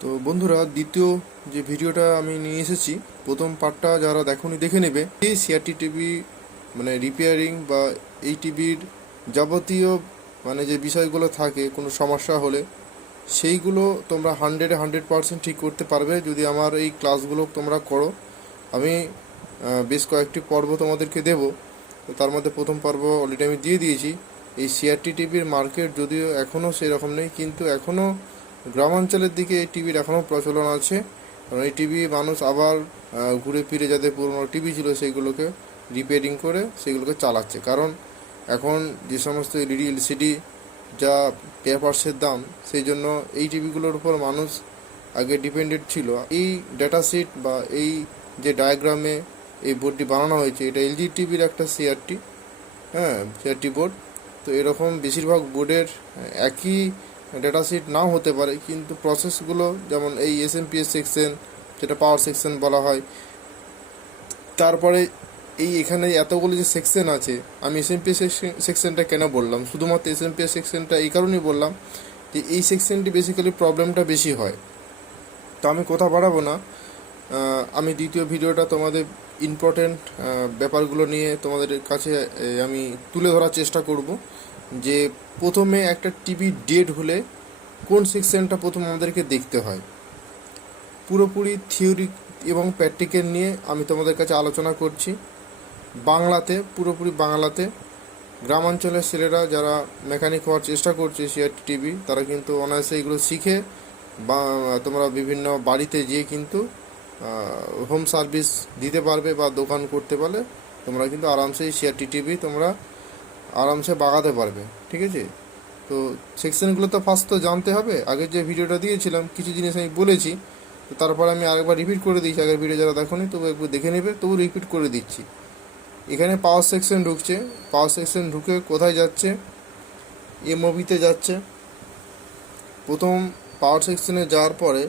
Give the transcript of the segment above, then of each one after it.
তো বন্ধুরা, দ্বিতীয় যে ভিডিওটা আমি নিয়ে এসেছি, প্রথম পার্টটা যারা দেখোনি দেখে নেবে। এই সিআরটি টিভি মানে রিপেয়ারিং বা এই টিভির যাবতীয় মানে যে বিষয়গুলো থাকে কোনো সমস্যা হলে সেইগুলো তোমরা 100% ঠিক করতে পারবে যদি আমার এই ক্লাসগুলো তোমরা করো। আমি বেশ কয়েকটি পর্ব তোমাদেরকে দেব। তো তার মধ্যে প্রথম পর্ব অলরেডি আমি দিয়ে দিয়েছি। এই সিআরটি টিভির মার্কেট যদিও এখনও সেরকম নেই, কিন্তু এখনও গ্রামাঞ্চলের দিকে এই টিভির এখনও প্রচলন আছে। কারণ এই টিভি মানুষ আবার ঘুরে ফিরে যাদের পুরোনো টিভি ছিল সেইগুলোকে রিপেয়ারিং করে সেগুলোকে চালাচ্ছে। কারণ এখন যে সমস্ত এলইডি এলসিডি যা পেপারসের দাম, সেই জন্য এই টিভিগুলোর উপর মানুষ আগে ডিপেন্ডেন্ট ছিল। এই ডেটা শিট বা এই যে ডায়াগ্রামে এই বোর্ডটি বানানো হয়েছে, এটা এলজি টিভির একটা সিআরটি, হ্যাঁ, সিআরটি বোর্ড। তো এরকম বেশিরভাগ বোর্ডের একই ডেটা শিট নাও হতে পারে, কিন্তু প্রসেসগুলো যেমন এই এসএমপিএস সেকশন, যেটা পাওয়ার সেকশন বলা হয়, তারপরে এই এখানে এতগুলো যে সেকশন আছে। আমি এসএমপিএস সেকশনটা কেন বললাম, শুধুমাত্র এসএমপিএস সেকশনটা এই কারণেই বললাম যে এই সেকশনটি বেসিক্যালি প্রবলেমটা বেশি হয়। তো আমি কথা বাড়াবো না, আমি দ্বিতীয় ভিডিওটা তোমাদের ইম্পর্টেন্ট ব্যাপারগুলো নিয়ে তোমাদের কাছে আমি তুলে ধরার চেষ্টা করব। যে প্রথমে একটা টিভি ডেড হলে কোন সেকশনটা প্রথম আমাদেরকে দেখতে হয়, পুরোপুরি থিওরি এবং প্র্যাকটিক্যাল নিয়ে আমি তোমাদের কাছে আলোচনা করছি বাংলাতে, পুরোপুরি বাংলাতে। গ্রামাঞ্চলের ছেলেরা যারা মেকানিক হওয়ার চেষ্টা করছে সিআরটি টিভি, তারা কিন্তু অনায়াসে এগুলো শিখে বা তোমরা বিভিন্ন বাড়িতে গিয়ে কিন্তু হোম সার্ভিস দিতে পারবে বা দোকান করতে পারলে তোমরা কিন্তু আরামসে এই সিআরটি টিভি তোমরা আরামসে বাগাতে পারবে। ঠিক আছে? তো সেকশনগুলো তো ফার্স্ট তো জানতে হবে। আগের যে ভিডিওটা দিয়েছিলাম কিছু জিনিস আমি বলেছি, তো তারপর আমি আরেকবার রিপিট করে দিচ্ছি। আগের ভিডিও যারা দেখোনি তবু একবার দেখে নেবে, তবু রিপিট করে দিচ্ছি। এখানে পাওয়ার সেকশন ঢুকছে, পাওয়ার সেকশন ঢুকে কোথায় যাচ্ছে? এমওবিতে যাচ্ছে। প্রথম পাওয়ার সেকশনে যাওয়ার পরে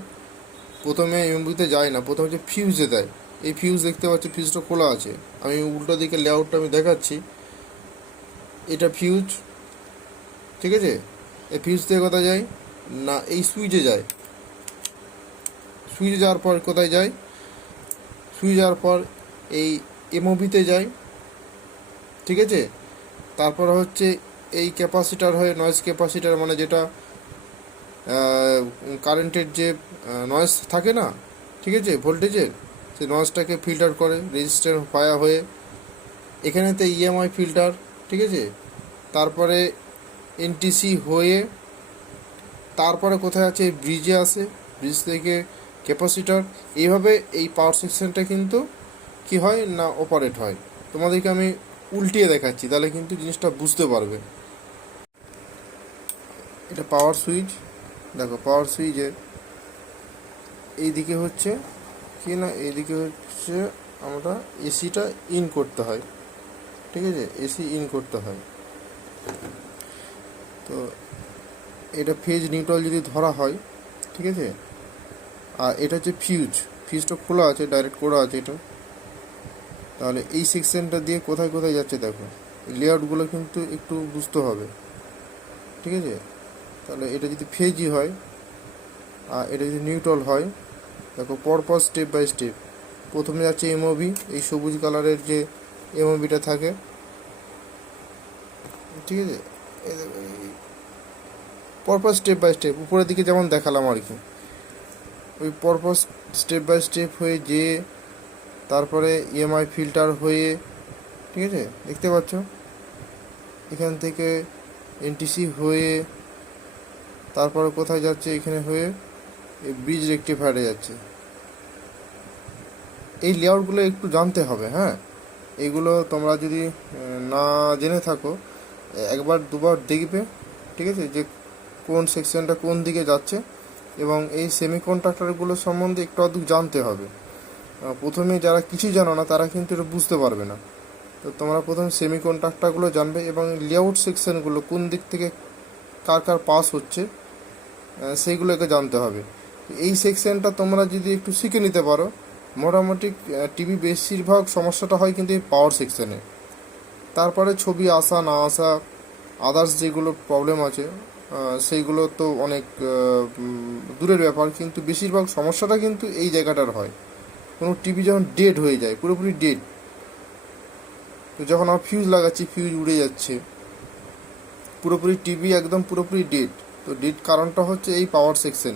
প্রথমে এমওবিতে যায় না, প্রথমে যে ফিউজে দেয়। এই ফিউজ দেখতে পাচ্ছি, ফিউজটা খোলা আছে। আমি উল্টো দিকে লেআউটটা আমি দেখাচ্ছি। এটা ফিউজ, ঠিক আছে? এই ফিউজ থেকে কোথায় যায় না, এই সুইচে যায়। সুইচে যাওয়ার পর কোথায় যায়? সুইচ যাওয়ার পর এই এমওবিতে যায়, ঠিক আছে? তারপর হচ্ছে এই ক্যাপাসিটার হয়ে নয়েজ ক্যাপাসিটার, মানে যেটা কারেন্টের যে নয়েজ থাকে না, ঠিক আছে, ভোল্টেজের, সেই নয়েজটাকে ফিল্টার করে রেজিস্ট্যান্স ফায়া হয়ে এখানেতে ইএমআই ফিল্টার, ঠিক আছে? তারপরে এনটিসি হয়ে তারপরে কোথায় আছে? ব্রিজে আসে, ব্রিজ থেকে ক্যাপাসিটার। এইভাবে এই পাওয়ার সেকশনটা কিন্তু কি হয় না অপারেট হয়। তোমাদেরকে আমি উল্টিয়ে দেখাচ্ছি, তাহলে কিন্তু জিনিসটা বুঝতে পারবে। এটা পাওয়ার সুইচ, দেখো পাওয়ার সুইচে এইদিকে হচ্ছে কি না, এইদিকে হচ্ছে আমরা এসিটা ইন করতে হয়, ঠিক আছে? এসি ইন করতে হয়। তো এটা ফেজ নিউট্রাল যদি ধরা হয়, ঠিক আছে? আর এটা হচ্ছে ফিউজ, ফিউজটা খোলা আছে, ডাইরেক্ট করা আছে এটা। তাহলে এই সেকশনটা দিয়ে কোথায় কোথায় যাচ্ছে দেখো, লেআউটগুলো কিন্তু একটু বুঝতে হবে, ঠিক আছে? তাহলে এটা যদি ফেজই হয় আর এটা যদি নিউট্রাল হয়, দেখো পরপর স্টেপ বাই স্টেপ। প্রথমে যাচ্ছে এমওবি, এই সবুজ কালারের যে এমওবিটা থাকে, ঠিক আছে? পরপর স্টেপ বাই স্টেপ উপরের দিকে যেমন দেখালাম আর কি, ওই পরপর স্টেপ বাই স্টেপ হয়ে যে তারপরে ইএমআই ফিল্টার হয়ে, ঠিক আছে, দেখতে পাচ্ছ? এখান থেকে এনটিসি হয়ে তারপরে কোথায় যাচ্ছে? এখানে হয়ে এই ব্রিজ রেকটিফায়ারে যাচ্ছে। এই লেআউটগুলো একটু জানতে হবে, হ্যাঁ। এইগুলো তোমরা যদি না জেনে থাকো, একবার দুবার দেখবে, ঠিক আছে, যে কোন সেকশনটা কোন দিকে যাচ্ছে। এবং এই সেমিকন্ডাক্টরগুলো সম্বন্ধে একটু আধটু জানতে হবে। প্রথমে যারা কিছু জানো না তারা কিন্তু এটা বুঝতে পারবে না। তো তোমরা প্রথম সেমিকন্ডাক্টরগুলো জানবে এবং লেআউট সেকশনগুলো কোন দিক থেকে কার কার পাস হচ্ছে সেইগুলোকে জানতে হবে। এই সেকশনটা তোমরা যদি একটু শিখে নিতে পারো, মোটামুটি টিভি বেশিরভাগ সমস্যাটা হয় কিন্তু এই পাওয়ার সেকশনে। তারপরে ছবি আসা না আসা, আদার্স যেগুলো প্রবলেম আছে সেইগুলো তো অনেক দূরের ব্যাপার, কিন্তু বেশিরভাগ সমস্যাটা কিন্তু এই জায়গাটার হয়। কোনো টিভি যখন ডেড হয়ে যায়, পুরোপুরি ডেড, তো যখন আমরা ফিউজ লাগাচ্ছি ফিউজ উড়ে যাচ্ছে, পুরোপুরি টিভি একদম পুরোপুরি ডেড। তো ডেড কারণটা হচ্ছে এই পাওয়ার সেকশন,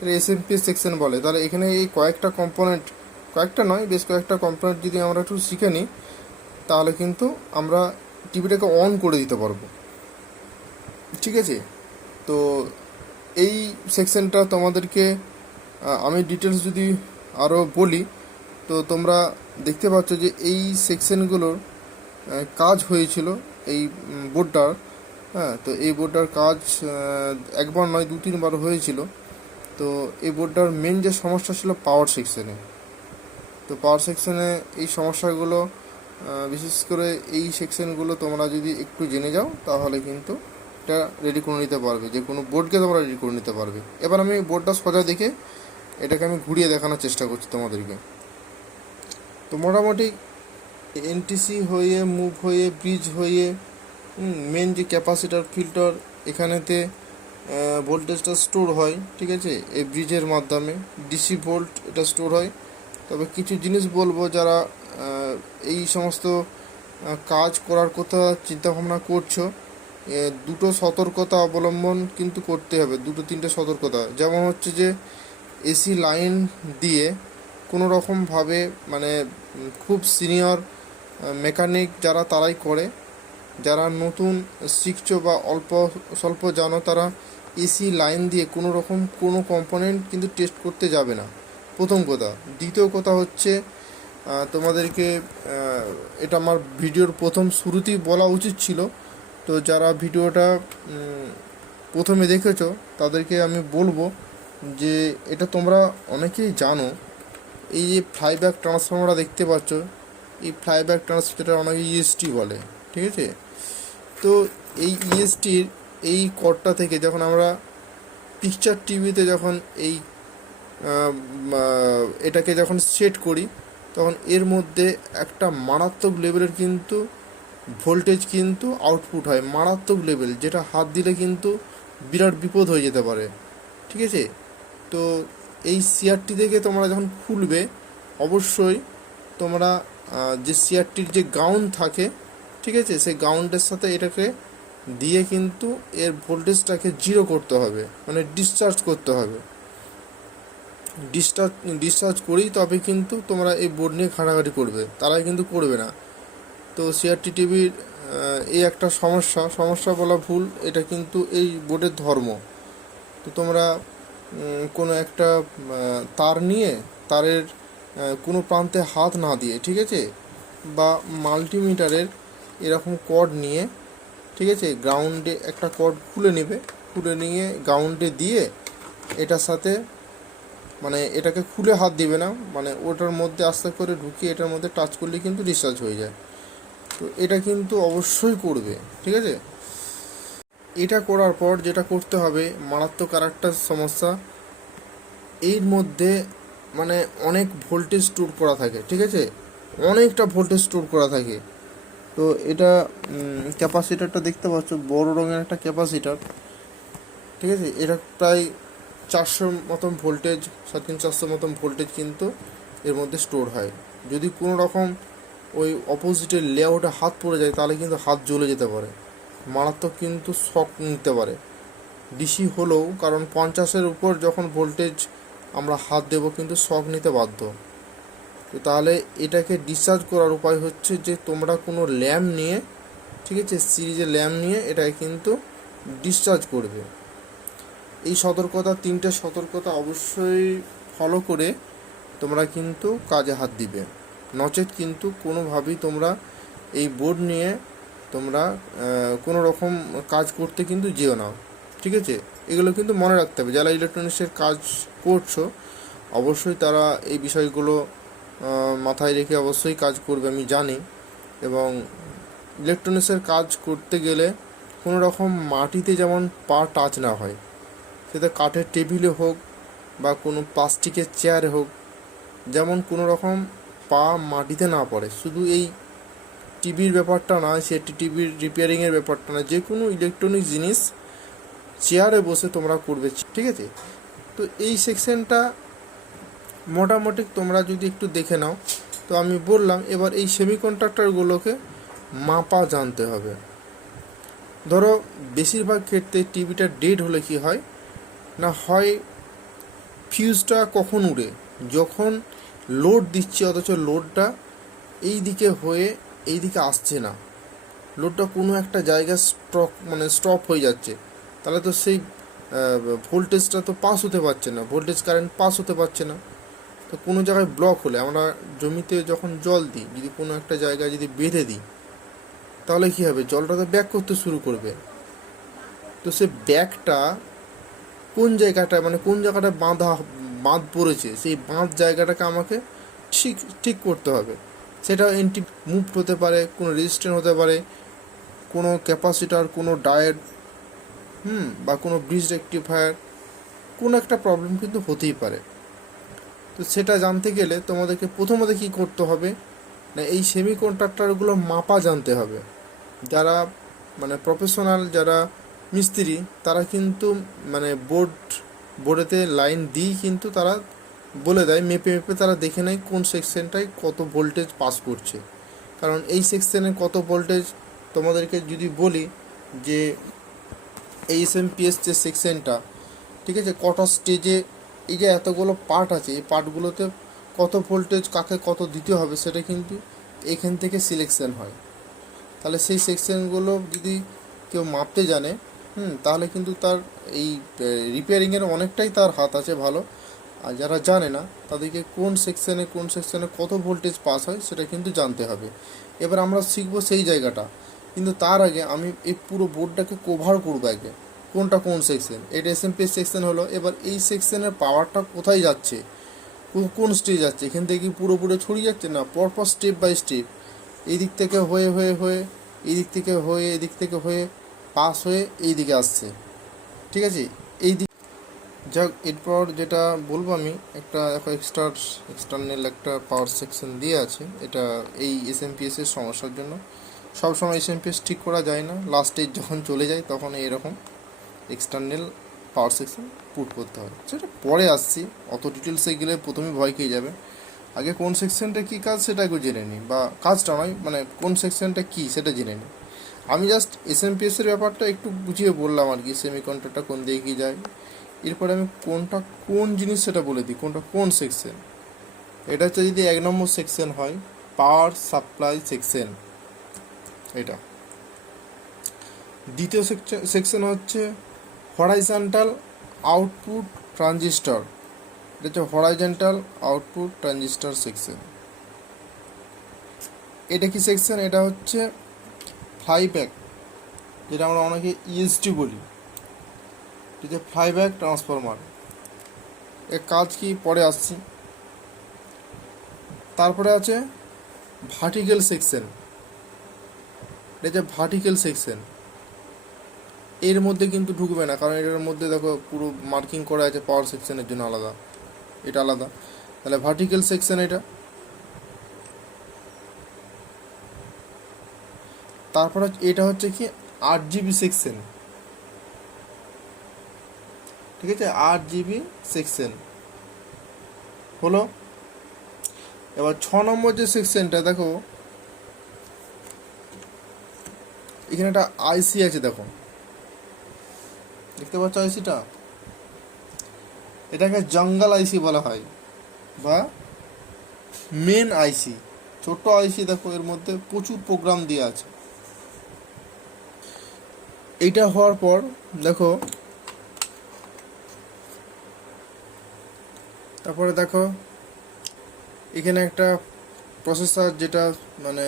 এটা এসএমপি সেকশন বলে। তাহলে এখানে এই কয়েকটা কম্পোনেন্ট, কয়েকটা নয় বেশ কয়েকটা কম্পোনেন্ট যদি আমরা একটু শিখে নিই, তাহলে কিন্তু আমরা টিভিটাকে অন করে দিতে পারবো। ঠিক আছে, তো এই সেকশনটা তোমাদেরকে আমি ডিটেলস যদি আরও বলি, তো তোমরা দেখতে পাচ্ছ যে এই সেকশনগুলোর কাজ হয়েছিল এই বোর্ডটার। হ্যাঁ, তো এই বোর্ডটার কাজ একবার নয় 2-3 বার হয়েছিল। তো এই বোর্ডটার মেন যে সমস্যা ছিল পাওয়ার সেকশনে, তো পাওয়ার সেকশনে এই সমস্যাগুলো বিশেষ করে এই সেকশনগুলো তোমরা যদি একটু জেনে যাও তাহলে কিন্তু এটা রেডি করে নিতে পারবে, যে কোনো বোর্ডকে তোমরা রেডি করে নিতে পারবে। এবার আমি বোর্ডটা সোজা দেখে এটাকে আমি ঘুরিয়ে দেখানোর চেষ্টা করছি তোমাদেরকে। তো মোটামুটি এনটিসি হয়ে মুভ হয়ে ব্রিজ হয়ে মেন যে ক্যাপাসিটার ফিল্টার, এখানেতে ভোল্টেজটা স্টোর হয়। ঠিক আছে, এই ব্রিজের মাধ্যমে ডিসি ভোল্ট এটা স্টোর হয়। তবে কিছু জিনিস বলবো, যারা এই সমস্ত কাজ করার কথা চিন্তাভাবনা করছো, দুটো সতর্কতা অবলম্বন কিন্তু করতে হবে, 2-3টে সতর্কতা। যেমন হচ্ছে যে এসি লাইন দিয়ে কোনো রকমভাবে, মানে খুব সিনিয়র মেকানিক যারা তারাই করে, যারা নতুন শিখছো বা অল্প স্বল্প জানো, তারা এসি লাইন দিয়ে কোনো রকম কোনো কম্পোনেন্ট কিন্তু টেস্ট করতে যাবে না, প্রথম কথা। দ্বিতীয় কথা হচ্ছে তোমাদেরকে এটা আমার ভিডিওর প্রথম শুরুতেই বলা উচিত ছিল। তো যারা ভিডিওটা প্রথমে দেখেছো তাদেরকে আমি বলবো যে এটা তোমরা অনেকেই জানো, এই যে ফ্লাইব্যাক ট্রান্সফর্মারটা দেখতে পাচ্ছ, এই ফ্লাইব্যাক ট্রান্সফর্মারটা অনেকে ইএসটি বলে। ঠিক আছে, তো এই ইএসটির এই কর্ডটা থেকে যখন আমরা পিকচার টিভিতে যখন এই এটাকে যখন সেট করি, তখন এর মধ্যে একটা মারাত্মক লেভেলের কিন্তু ভোল্টেজ কিন্তু আউটপুট হয়, মারাত্মক লেভেল, যেটা হাত দিলে কিন্তু বিরাট বিপদ হয়ে যেতে পারে। ঠিক আছে, তো এই সিআরটি থেকে তোমরা যখন খুলবে, অবশ্যই তোমরা যে সিআরটির যে গ্রাউন্ড থাকে, ঠিক আছে, সেই গ্রাউন্ডের সাথে এটাকে দিয়ে কিন্তু এর ভোল্টেজটাকে জিরো করতে হবে, মানে ডিসচার্জ করতে হবে। ডিসচার্জ করেই তবে কিন্তু তোমরা এই বোর্ড নিয়ে ঘাটাঘাটি করবে, তারাই কিন্তু করবে না। তো সিআরটি টিভির এই একটা সমস্যা বলা ভুল, এটা কিন্তু এই বোর্ডের ধর্ম। তো তোমরা কোনো একটা তার নিয়ে, তারের কোনো প্রান্তে হাত না দিয়ে, ঠিক আছে, বা মাল্টিমিটারের এরকম কর্ড নিয়ে, ঠিক আছে, গ্রাউন্ডে একটা কর্ড খুলে নেবে, খুলে নিয়ে গ্রাউন্ডে দিয়ে এটার সাথে, মানে এটাকে খুলে হাত দিবে না, মানে ওটার মধ্যে আস্তে করে ঢুকিয়ে এটার মধ্যে টাচ করলে কিন্তু ডিসচার্জ হয়ে যায়। তো এটা কিন্তু অবশ্যই করবে। ঠিক আছে, এটা করার পর যেটা করতে হবে, মারাত্মক আর একটা সমস্যা, এর মধ্যে মানে অনেক ভোল্টেজ স্টোর করা থাকে। ঠিক আছে, অনেকটা ভোল্টেজ স্টোর করা থাকে। তো এটা ক্যাপাসিটারটা দেখতে পাচ্ছ, বড় রঙের একটা ক্যাপাসিটার। ঠিক আছে, এটা প্রায় 400 মতন ভোল্টেজ, 350 মতন ভোল্টেজ কিন্তু এর মধ্যে স্টোর হয়। যদি কোনো রকম ওই অপোজিটের লেআউটে হাত পড়ে যায়, তাহলে কিন্তু হাত জ্বলে যেতে পারে, মারাত্মক কিন্তু শক নিতে পারে ডিসি হলেও। কারণ 50-এর উপর যখন ভোল্টেজ আমরা হাত দেবো কিন্তু শক নিতে বাধ্য। তো তাহলে এটাকে ডিসচার্জ করার উপায় হচ্ছে যে তোমরা কোনো ল্যাম্প নিয়ে, ঠিক আছে, সিরিজের ল্যাম্প নিয়ে এটাকে কিন্তু ডিসচার্জ করবে। এই সতর্কতা, 3টে সতর্কতা অবশ্যই ফলো করে তোমরা কিন্তু কাজে হাত দিবে, নচেত কিন্তু কোনোভাবেই তোমরা এই বোর্ড নিয়ে তোমরা কোনো রকম কাজ করতে কিন্তু যেও না। ঠিক আছে, এগুলো কিন্তু মনে রাখতে হবে। যারা ইলেকট্রনিক্সের কাজ করছো অবশ্যই তারা এই বিষয়গুলো মাথায় রেখে অবশ্যই কাজ করবে, আমি জানি। এবং ইলেকট্রনিক্সের কাজ করতে গেলে কোনো রকম মাটিতে যেমন পা টাচ না হয়, সেটা কাঠের টেবিলে হোক বা কোনো প্লাস্টিকের চেয়ারে হোক, যেমন কোনো রকম পা মাটিতে না পড়ে। শুধু এই টিভির ব্যাপারটা না, সেটি টিভির রিপেয়ারিংয়ের ব্যাপারটা না, যে কোনো ইলেকট্রনিক জিনিস চেয়ারে বসে তোমরা করবে, ঠিক আছে। তো এই সেকশনটা মোটামুটি তোমরা যদি একটু দেখে নাও, তো আমি বললাম এবার এই সেমিকন্ডাক্টরগুলোকে মাপা জানতে হবে। ধরো বেশিরভাগ ক্ষেত্রে টিভিটা ডেড হলে কি হয় না, হয় ফিউজটা কখন উড়ে, যখন লোড দিচ্ছে অথচ লোডটা এই দিকে হয়ে এই দিকে আসছে না, লোডটা কোনো একটা জায়গায় স্টপ হয়ে যাচ্ছে, তাহলে তো সেই ভোল্টেজটা তো পাস হতে পারছে না, ভোল্টেজ কারেন্ট পাস হতে পারছে না। তো কোনো জায়গায় ব্লক হলে, আমরা জমিতে যখন জল দিই, যদি কোনো একটা জায়গায় যদি বেঁধে দিই, তাহলে কী হবে, জলটা তো ব্যাক করতে শুরু করবে। তো সে ব্যাকটা কোন জায়গাটা, মানে কোন জায়গাটা বাঁধ পড়েছে, সেই বাঁধ জায়গাটাকে আমাকে ঠিক ঠিক করতে হবে। সেটা এন্টি মুভ হতে পারে, কোনো রেজিস্ট্যান্স হতে পারে, কোনো ক্যাপাসিটার, কোনো ডায়োড, বা কোনো ব্রিজ রেকটিফায়ার, কোনো একটা প্রবলেম কিন্তু হতেই পারে। তো সেটা জানতে গেলে তোমাদেরকে প্রথমত কী করতে হবে না, এই সেমিকন্ডাক্টরগুলো মাপা জানতে হবে। যারা মানে প্রফেশনাল, যারা মিস্ত্রি, তারা কিন্তু মানে বোর্ডেতে লাইন দিই কিন্তু তারা বলে দেয়, মেপে মেপে তারা দেখে নেয় কোন সেকশনটায় কত ভোল্টেজ পাস করছে। কারণ এই সেকশনে কত ভোল্টেজ, তোমাদেরকে যদি বলি যে এই এসএমপিএস যে সেকশনটা, ঠিক আছে, কটা স্টেজে, এই যে এতগুলো পার্ট আছে, এই পার্টগুলোতে কত ভোল্টেজ কাকে কত দিতে হবে, সেটা কিন্তু এখান থেকে সিলেকশন হয়। তাহলে সেই সেকশনগুলো যদি কেউ মাপতে জানে, তাহলে কিন্তু তার এই রিপেয়ারিংয়ের অনেকটাই তার হাত আছে ভালো। আর যারা জানে না, তাদেরকে কোন সেকশনে কত ভোল্টেজ পাস হয় সেটা কিন্তু জানতে হবে। এবার আমরা শিখবো সেই জায়গাটা, কিন্তু তার আগে আমি এই পুরো বোর্ডটাকে কভার করবো আগে, কোনটা কোন সেকশন। এটা এসএমপি সেকশন হলো, এবার এই সেকশনের পাওয়ারটা কোথায় যাচ্ছে, কোন স্টেজ যাচ্ছে, এখান থেকে কি পুরোপুরি ছড়িয়ে যাচ্ছে না, পরপর স্টেপ বাই স্টেপ এই দিক থেকে হয়ে হয়ে হয়ে এই দিক থেকে হয়ে এদিক থেকে হয়ে পাস হয়ে এই দিকে আসছে, ঠিক আছে। এই দিক যাক, এরপর যেটা বলবো আমি, একটা দেখো এক্সটার্নাল একটা পাওয়ার সেকশন দিয়ে আছে। এটা এই এসএমপিএস এর সমস্যার জন্য সবসময় এসএমপিএস ঠিক করা যায় না, লাস্ট স্টেজ যখন চলে যায় তখন এরকম এক্সটার্নাল পাওয়ার সেকশন পুট করতে হয়। সেটা পরে আসছি, অত ডিটেলসে গেলে প্রথমেই ভয় খেয়ে যাবে। আগে কোন সেকশনটা কী কাজ সেটা একটু জেনে নিই, বা কাজটা নয়, মানে কোন সেকশনটা কী সেটা জেনে নিই। আমি জাস্ট এসএমপিএস এর ব্যাপারটা একটু বুঝিয়ে বললাম আর কি, সেমিকন্ডাক্টরটা কোন দিকে কী যায়। এরপরে আমি কোনটা কোন জিনিস সেটা বলে দিই, কোনটা কোন সেকশন। এটা হচ্ছে যদি 1 নম্বর সেকশন হয়, পাওয়ার সাপ্লাই সেকশন এটা। দ্বিতীয় সেকশন হচ্ছে হরাইজন্টাল আউটপুট ট্রানজিস্টর, এটা হচ্ছে হরাইজন্টাল আউটপুট ট্রানজিস্টর সেকশন। এটা কি সেকশন, এটা হচ্ছে ফ্লাইব্যাক, যেটা আমরা অনেকে ইএসটি বলি, এটা ফ্লাইব্যাক ট্রান্সফরমার। এর কাজ কি পরে আসছি। তারপরে আছে ভার্টিক্যাল সেকশন, এটা হচ্ছে ভার্টিক্যাল সেকশন। এর মধ্যে কিন্তু ঢুকবে না, কারণ এটার মধ্যে দেখো পুরো মার্কিং করা আছে পাওয়ার সেকশনের জন্য আলাদা, এটা আলাদা। তাহলে ভার্টিক্যাল সেকশন এটা। তারপরে এটা হচ্ছে কি RGB সেকশন, ঠিক আছে, RGB সেকশন হলো। এবার 6 নম্বর যে সেকশনটা দেখো, এখানে একটা আইসি আছে, দেখো দেখতে পাচ্ছ আইসিটা, এটাকে জঙ্গল আইসি বলা হয় বা মেন আইসি, ছোট আইসি। দেখো এর মধ্যে প্রচুর প্রোগ্রাম দেওয়া আছে। এইটা হওয়ার পর দেখো, তারপরে দেখো এখানে একটা প্রসেসর, যেটা মানে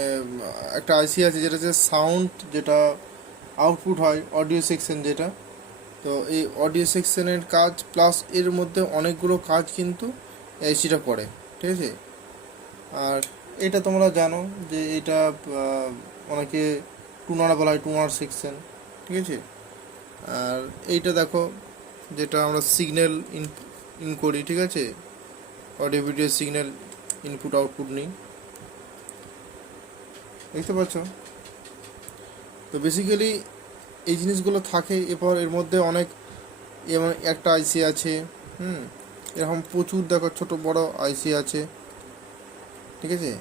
একটা আইসি আছে, যেটা হচ্ছে সাউন্ড, যেটা আউটপুট হয় অডিও সেকশন যেটা। তো এই অডিও সেকশনের কাজ প্লাস এর মধ্যে অনেকগুলো কাজ কিন্তু আইসিটা করে, ঠিক আছে। আর এটা তোমরা জানো যে এটা অনেকে টুনার বলা হয়, টুনার সেকশন, ঠিক আছে। আর এইটা দেখো, যেটা আমরা সিগন্যাল ইন করি, ঠিক আছে, audio video signal input output নিই, দেখতে পাচ্ছ। তো বেসিক্যালি এই জিনিসগুলো থাকে। এরপর এর মধ্যে অনেক এবং একটা আইসি আছে। এরকম প্রচুর দেখো ছোট বড় আইসি আছে, ঠিক আছে,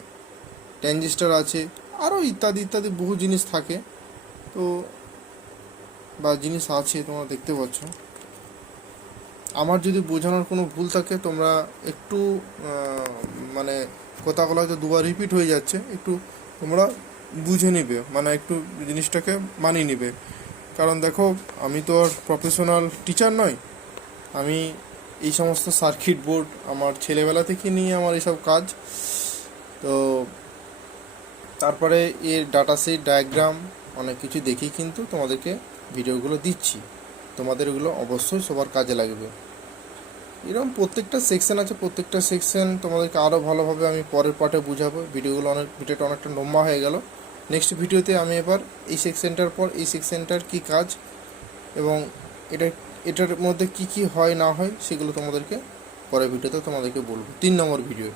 ট্রানজিস্টার আছে, আরও ইত্যাদি ইত্যাদি বহু জিনিস থাকে। তো বা জিনিস আছে তোমরা দেখতে পাচ্ছ। আমার যদি বোঝানোর কোনো ভুল থাকে তোমরা একটু মানে কথাগুলো হয়তো দুবার রিপিট হয়ে যাচ্ছে, একটু তোমরা বুঝে নিবে, মানে একটু জিনিসটাকে মানিয়ে নিবে। কারণ দেখো আমি তো আর প্রফেশনাল টিচার নয়, আমি এই সমস্ত সার্কিট বোর্ড আমার ছেলেবেলা থেকে নিয়ে আমার এইসব কাজ। তো তারপরে এর ডাটা শিট ডায়াগ্রাম অনেক কিছু দেখি কিন্তু তোমাদেরকে ভিডিওগুলো দিচ্ছি, তোমাদের এগুলো অবশ্যই সবার কাজে লাগবে। এরকম প্রত্যেকটা সেকশন আছে, প্রত্যেকটা সেকশন তোমাদেরকে আরও ভালোভাবে আমি পরের পার্টে বুঝাবো। ভিডিওটা অনেকটা লম্বা হয়ে গেল। নেক্সট ভিডিওতে আমি এবার এই সেকশনটার পর এই সেকশনটার কী কাজ এবং এটার মধ্যে কি কি হয় না হয় সেগুলো তোমাদেরকে পরের ভিডিওতে তোমাদেরকে বলবো, 3 নম্বর ভিডিও।